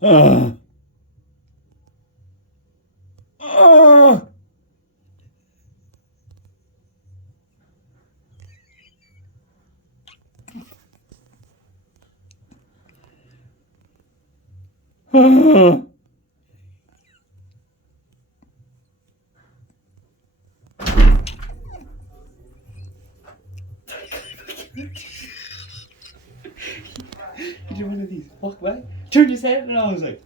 Ah. Ah. Ah. You do one of these. Walk away. Turn his head, and I was like.